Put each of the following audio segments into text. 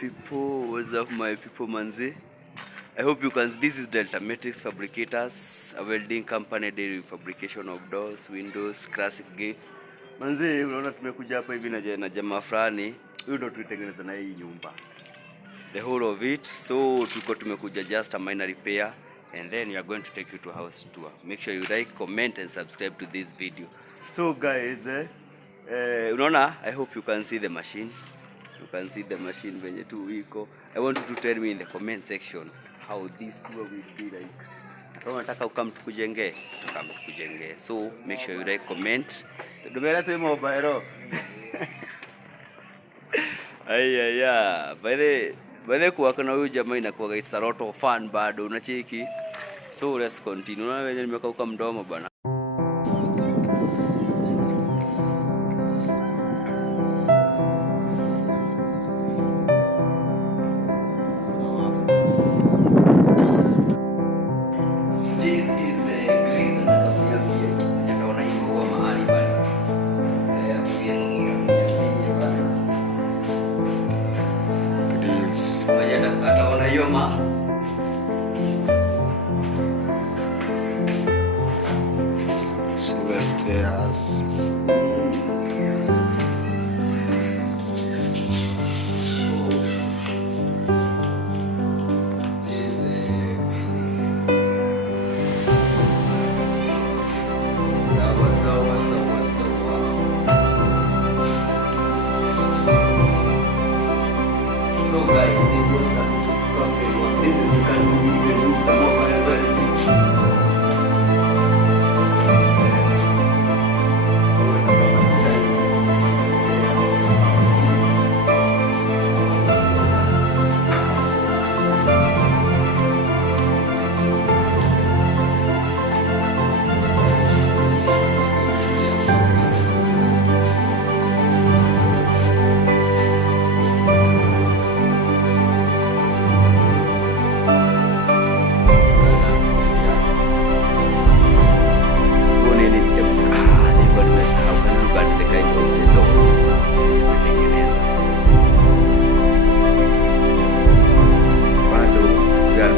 People, what's up my people manzi? I hope you can. This is Delta Matrix Fabricators, a welding company dealing with fabrication of doors, windows, classic gates. Manzi, unaona tumekuja hapa hivi na jamaa fulani. Huyu ndo tulitengeneza na hii nyumba. The whole of it. So tuko tumekuja just a minor repair and then we are going to take you to house tour. Make sure you like, comment and subscribe to this video. So guys, unaona, I hope you can see the machine. You can see the machine venye tu iko. I want you to tell me in the comment section how this tour will be like. Kama unataka ukam tukujenge, tukujenge. So make sure you like, comment. Tudumela tu mobile. Aya. By the kuwa kana huyu jamaa inakuwa it's a lot of fun bado unacheki. So let's continue. Unaona venye nimekauka mdomo bana. Ataona hiyo ma Celestias. So guys, this was this is you can do even do the more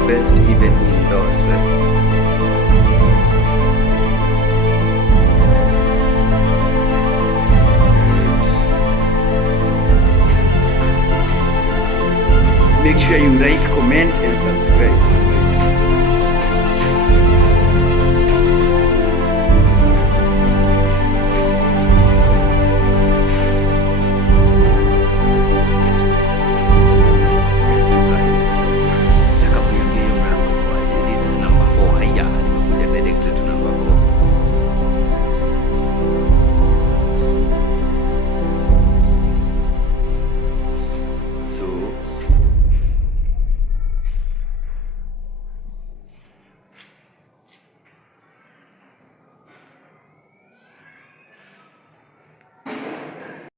best even indoors. Make sure you like, comment and subscribe.